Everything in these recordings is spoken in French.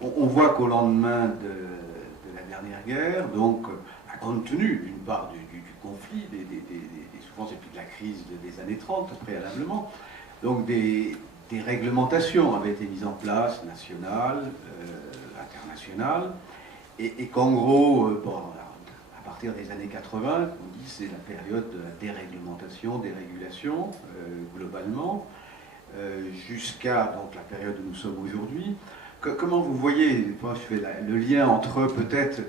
on voit qu'au lendemain de la dernière guerre, donc, compte tenu d'une part du conflit, des souffrances et puis de la crise des années 30 préalablement, donc des réglementations avaient été mises en place, nationales, internationales, et qu'en gros, à partir des années 80, on dit c'est la période de la déréglementation, dérégulation, globalement, jusqu'à donc la période où nous sommes aujourd'hui. Comment vous voyez, je fais le lien entre peut-être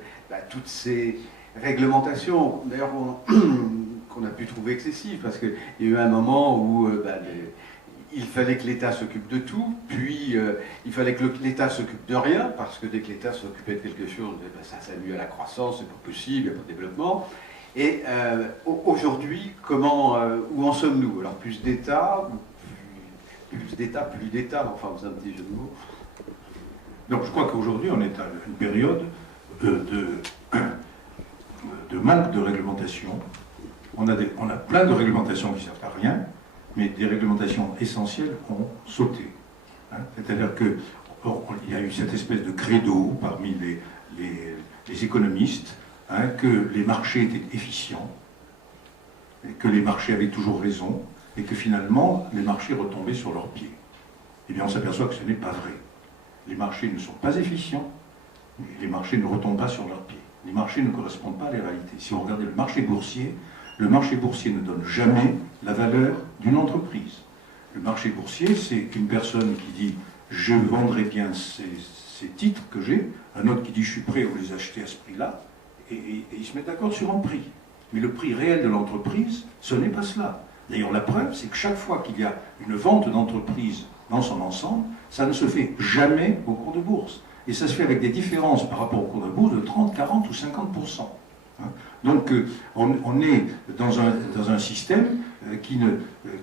toutes ces réglementations, d'ailleurs qu'on a pu trouver excessives, parce qu'il y a eu un moment où il fallait que l'État s'occupe de tout, puis il fallait que l'État s'occupe de rien, parce que dès que l'État s'occupait de quelque chose, ça nuit à la croissance, c'est pas possible, il n'y a pas de développement. Et aujourd'hui, où en sommes-nous? Alors plus d'État, plus d'État, enfin c'est un petit jeu de mots. Donc je crois qu'aujourd'hui on est à une période de manque de réglementation. On a plein de réglementations qui ne servent à rien, mais des réglementations essentielles ont sauté. C'est-à-dire qu'il y a eu cette espèce de credo parmi les économistes, que les marchés étaient efficients, et que les marchés avaient toujours raison, et que finalement les marchés retombaient sur leurs pieds. Eh bien on s'aperçoit que ce n'est pas vrai. Les marchés ne sont pas efficients, les marchés ne retombent pas sur leurs pieds. Les marchés ne correspondent pas à la réalité. Si vous regardez le marché boursier ne donne jamais la valeur d'une entreprise. Le marché boursier, c'est une personne qui dit « je vendrai bien ces titres que j'ai », un autre qui dit « je suis prêt à vous les acheter à ce prix-là », et ils se mettent d'accord sur un prix. Mais le prix réel de l'entreprise, ce n'est pas cela. D'ailleurs, la preuve, c'est que chaque fois qu'il y a une vente d'entreprise dans son ensemble, ça ne se fait jamais au cours de bourse. Et ça se fait avec des différences par rapport au cours de bourse de 30, 40 ou 50%. Donc on est dans un système qui ne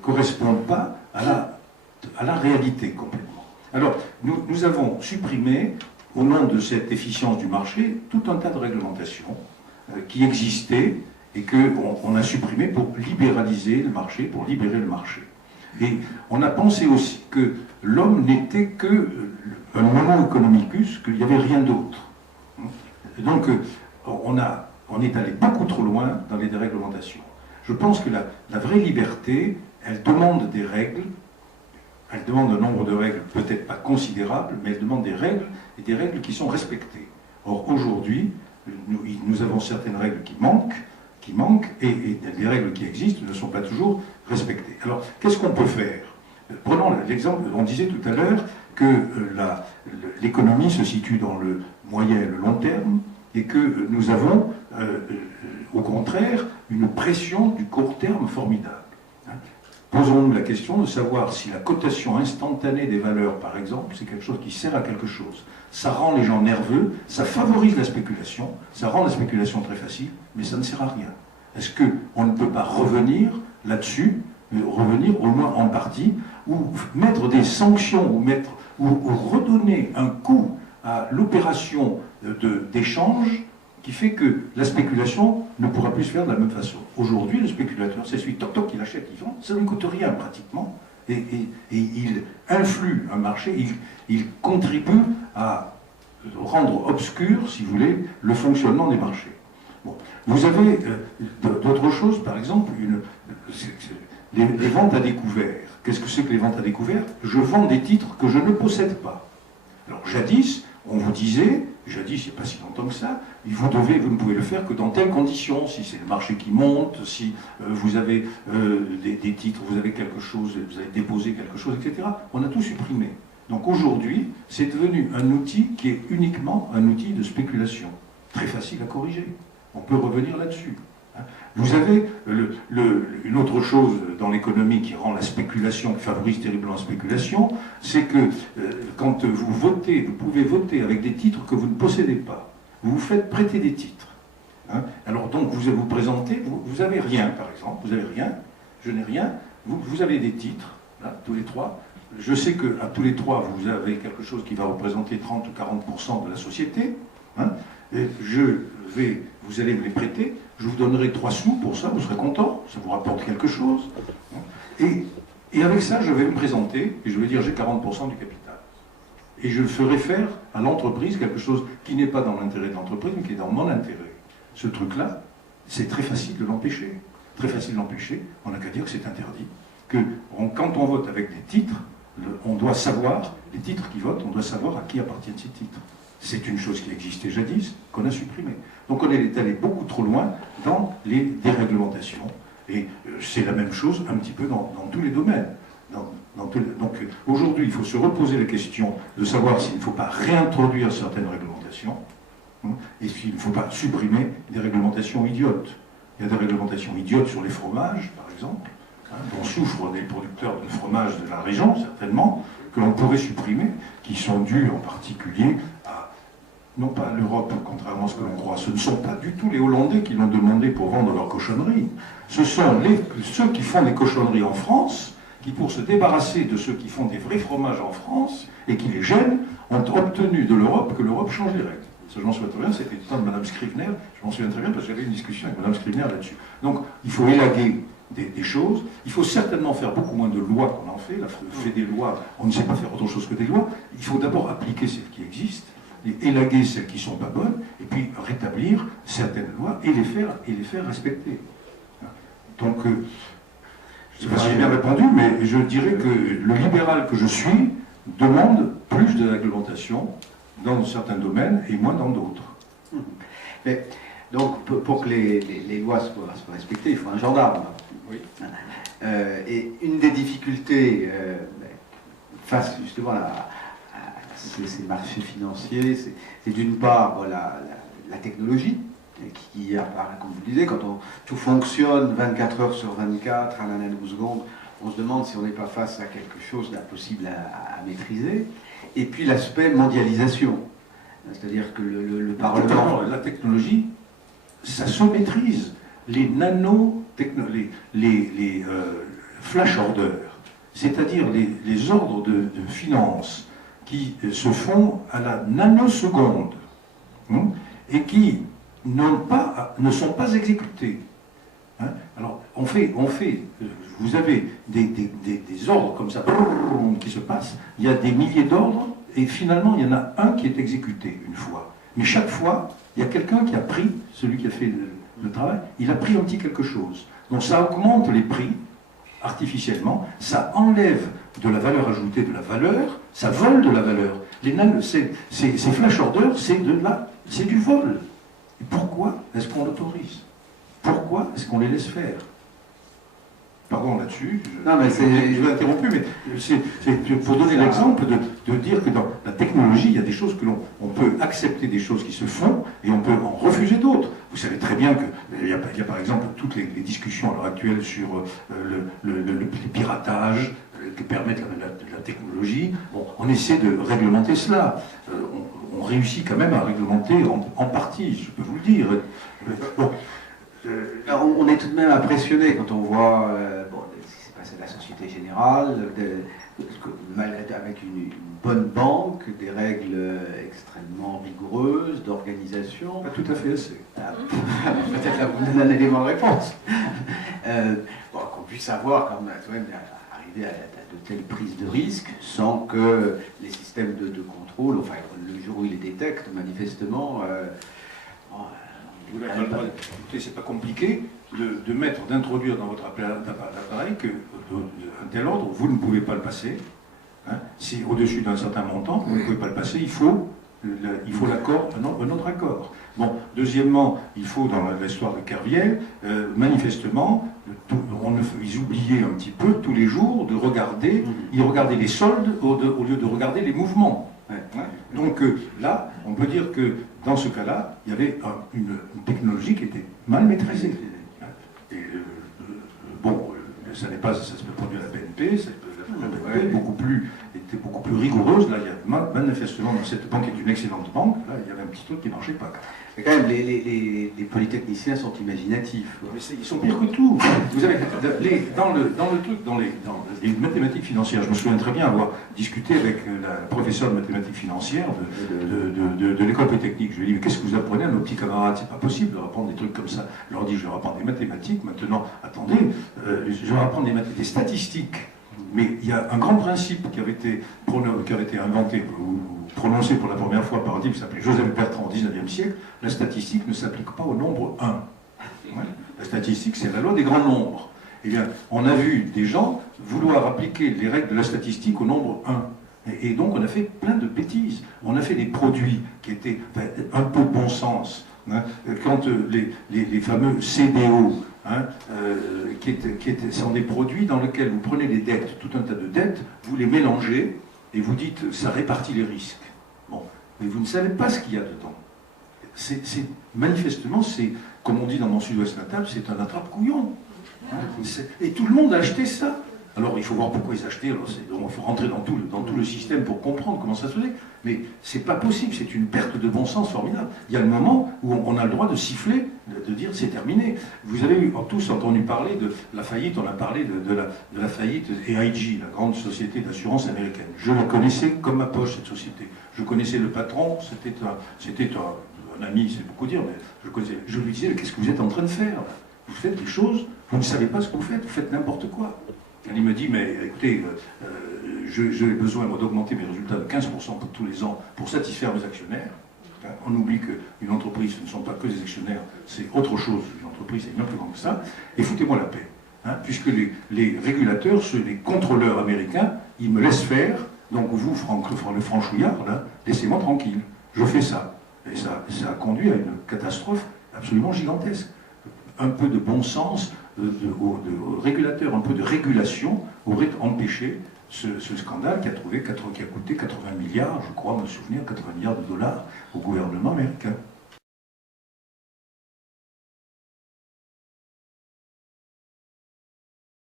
correspond pas à la réalité complètement. Alors nous avons supprimé, au nom de cette efficience du marché, tout un tas de réglementations qui existaient et qu'on a supprimé pour libéraliser le marché, pour libérer le marché. Et on a pensé aussi que l'homme n'était que un homo economicus, qu'il n'y avait rien d'autre. Et donc on est allé beaucoup trop loin dans les déréglementations. Je pense que la vraie liberté, elle demande des règles, elle demande un nombre de règles peut-être pas considérable, mais elle demande des règles, et des règles qui sont respectées. Or aujourd'hui, nous avons certaines règles qui manquent, et les règles qui existent ne sont pas toujours respectées. Alors, qu'est-ce qu'on peut faire? Prenons l'exemple, on disait tout à l'heure que l'économie se situe dans le moyen et le long terme, et que nous avons, au contraire, une pression du court terme formidable. Posons-nous la question de savoir si la cotation instantanée des valeurs, par exemple, c'est quelque chose qui sert à quelque chose. Ça rend les gens nerveux, ça favorise la spéculation, ça rend la spéculation très facile, mais ça ne sert à rien. Est-ce qu'on ne peut pas revenir là-dessus, revenir au moins en partie, ou mettre des sanctions, ou redonner un coût à l'opération d'échange qui fait que la spéculation ne pourra plus se faire de la même façon. Aujourd'hui, le spéculateur, c'est celui toc-toc qui l'achète, il vend, ça ne lui coûte rien pratiquement, et il influe un marché, il contribue à rendre obscur, si vous voulez, le fonctionnement des marchés. Bon. Vous avez d'autres choses, par exemple, les ventes à découvert. Qu'est-ce que c'est que les ventes à découvert? Je vends des titres que je ne possède pas. Alors jadis, on vous disait, jadis, il n'y a pas si longtemps que ça, vous ne pouvez le faire que dans telles conditions, si c'est le marché qui monte, si vous avez des titres, vous avez quelque chose, vous avez déposé quelque chose, etc. On a tout supprimé. Donc aujourd'hui, c'est devenu un outil qui est uniquement un outil de spéculation. Très facile à corriger. On peut revenir là-dessus. Vous avez une autre chose dans l'économie qui rend la spéculation, qui favorise terriblement la spéculation, c'est que quand vous votez, vous pouvez voter avec des titres que vous ne possédez pas. Vous vous faites prêter des titres. Alors donc vous vous présentez, vous n'avez rien par exemple, vous n'avez rien, je n'ai rien, vous avez des titres, là, tous les trois. Je sais qu'à tous les trois, vous avez quelque chose qui va représenter 30 ou 40% de la société. Et vous allez me les prêter, je vous donnerai 3 sous pour ça, vous serez content, ça vous rapporte quelque chose. Et avec ça, je vais me présenter et je vais dire j'ai 40% du capital. et je ferai faire à l'entreprise quelque chose qui n'est pas dans l'intérêt de l'entreprise, mais qui est dans mon intérêt. Ce truc-là, c'est très facile de l'empêcher. Très facile de l'empêcher, on n'a qu'à dire que c'est interdit. Quand on vote avec des titres, on doit savoir, les titres qui votent, on doit savoir à qui appartiennent ces titres. C'est une chose qui existait jadis, qu'on a supprimée. Donc on est allé beaucoup trop loin dans les déréglementations. Et c'est la même chose un petit peu dans tous les domaines. Donc aujourd'hui, il faut se reposer la question de savoir s'il ne faut pas réintroduire certaines réglementations, et s'il ne faut pas supprimer des réglementations idiotes. Il y a des réglementations idiotes sur les fromages, par exemple, dont souffrent des producteurs de fromage de la région, certainement, que l'on pourrait supprimer, qui sont dus en particulier à, non pas à l'Europe, contrairement à ce que l'on croit, ce ne sont pas du tout les Hollandais qui l'ont demandé pour vendre leurs cochonneries. Ce sont ceux qui font des cochonneries en France, qui pour se débarrasser de ceux qui font des vrais fromages en France, et qui les gênent, ont obtenu de l'Europe que l'Europe change les règles. Ça, je m'en souviens très bien, c'était du temps de Mme Scrivener, je m'en souviens très bien parce que j'avais une discussion avec Mme Scrivener là-dessus. Donc, il faut élaguer des choses, il faut certainement faire beaucoup moins de lois qu'on en fait, fait des lois, on ne sait pas faire autre chose que des lois, il faut d'abord appliquer celles qui existent, et élaguer celles qui ne sont pas bonnes, et puis rétablir certaines lois et les faire respecter. Donc, je ne sais pas si j'ai bien répondu, mais je dirais que le libéral que je suis demande plus de réglementation dans certains domaines et moins dans d'autres. Mais, donc, pour que les lois soient respectées, il faut un gendarme. Oui. Et une des difficultés face justement à ces marchés financiers, c'est d'une part la technologie, qui apparaît, comme vous le disiez, quand tout fonctionne 24 heures sur 24, à la nanoseconde, on se demande si on n'est pas face à quelque chose d'impossible à maîtriser. Et puis l'aspect mondialisation. C'est-à-dire que le Parlement... La technologie, ça se maîtrise. Les les flash orders, c'est-à-dire les ordres de finance qui se font à la nanoseconde et qui ne sont pas exécutés. Alors, vous avez des ordres comme ça qui se passent, il y a des milliers d'ordres, et finalement, il y en a un qui est exécuté une fois. Mais chaque fois, il y a quelqu'un qui a pris, celui qui a fait le travail, il a pris un petit quelque chose. Donc ça augmente les prix artificiellement, ça enlève de la valeur ajoutée de la valeur, ça vole de la valeur. Ces flash orders, c'est du vol. Et pourquoi est-ce qu'on l'autorise? Pourquoi est-ce qu'on les laisse faire? Pardon là-dessus, je vous ai interrompu, mais c'est pour donner l'exemple de dire que dans la technologie, il y a des choses que l'on peut accepter des choses qui se font et on peut en refuser d'autres. Vous savez très bien qu'il y a par exemple toutes les discussions à l'heure actuelle sur le piratage que permettent la technologie. Bon, on essaie de réglementer cela. On réussit quand même à réglementer en partie, je peux vous le dire. Bon. On est tout de même impressionné quand on voit ce qui s'est passé à la Société Générale, avec une bonne banque, des règles extrêmement rigoureuses, d'organisation. Pas tout à fait assez. Peut-être là vous donnez un élément de réponse. Qu'on puisse avoir quand même arriver à de telles prises de risques sans que les systèmes de contrôle, enfin le jour où ils les détectent, manifestement... Écoutez, c'est pas compliqué d'introduire dans votre appareil qu'un tel ordre, vous ne pouvez pas le passer. Si au-dessus d'un certain montant, vous ne pouvez pas le passer, il faut l'accord, un autre accord. Bon, deuxièmement, il faut, dans l'histoire de Kerviel, manifestement, ils oubliaient un petit peu tous les jours de regarder, ils regardaient les soldes au lieu de regarder les mouvements. Donc là, on peut dire que dans ce cas-là, il y avait une technologie qui était mal maîtrisée. Et, ça se peut produire la BNP, la BNP était beaucoup plus rigoureuse. Là, il y a manifestement, dans cette banque qui est une excellente banque, là, il y avait un petit truc qui ne marchait pas. Mais quand même, les polytechniciens sont imaginatifs. Mais ils sont pires que tout. Vous avez, dans les mathématiques financières, je me souviens très bien avoir discuté avec la professeure de mathématiques financières de l'école polytechnique. Je lui ai dit, mais qu'est-ce que vous apprenez à nos petits camarades? C'est pas possible de leur apprendre des trucs comme ça. Je leur ai dit, je vais leur apprendre des mathématiques. Maintenant, attendez, je vais leur apprendre des statistiques. Mais il y a un grand principe qui avait été inventé ou prononcé pour la première fois par un type qui s'appelait Joseph Bertrand au XIXe siècle. La statistique ne s'applique pas au nombre 1. Ouais. La statistique, c'est la loi des grands nombres. Eh bien, on a vu des gens vouloir appliquer les règles de la statistique au nombre 1. Et donc, on a fait plein de bêtises. On a fait des produits qui étaient un peu de bon sens. Hein, quand les fameux CDO, hein, sont des produits dans lesquels vous prenez des dettes, tout un tas de dettes, vous les mélangez et vous dites ça répartit les risques. Bon, mais vous ne savez pas ce qu'il y a dedans. Manifestement, c'est, comme on dit dans mon sud-ouest natal, c'est un attrape-couillon. Hein, et tout le monde a acheté ça. Alors il faut voir pourquoi ils achetaient, il faut rentrer dans tout le système pour comprendre comment ça se faisait. Mais c'est pas possible, c'est une perte de bon sens formidable. Il y a le moment où on a le droit de siffler, de dire c'est terminé. Vous avez tous entendu parler de la faillite, on a parlé de la faillite AIG, la grande société d'assurance américaine. Je la connaissais comme ma poche, cette société. Je connaissais le patron, c'était un ami, c'est beaucoup dire, mais je lui disais, mais qu'est-ce que vous êtes en train de faire? Vous faites des choses, vous ne savez pas ce que vous faites n'importe quoi. Il me dit, mais écoutez, j'ai besoin d'augmenter mes résultats de 15% pour tous les ans pour satisfaire mes actionnaires. On oublie qu'une entreprise, ce ne sont pas que des actionnaires, c'est autre chose. Une entreprise, c'est bien plus grand que ça. Et foutez-moi la paix. Hein, puisque les régulateurs, les contrôleurs américains, ils me laissent faire. Donc vous, le franchouillard, là, laissez-moi tranquille. Je fais ça. Et ça a conduit à une catastrophe absolument gigantesque. Un peu de bon sens, de régulateurs, un peu de régulation aurait empêché ce scandale qui a coûté 80 milliards, je crois me souvenir, 80 milliards de dollars au gouvernement américain.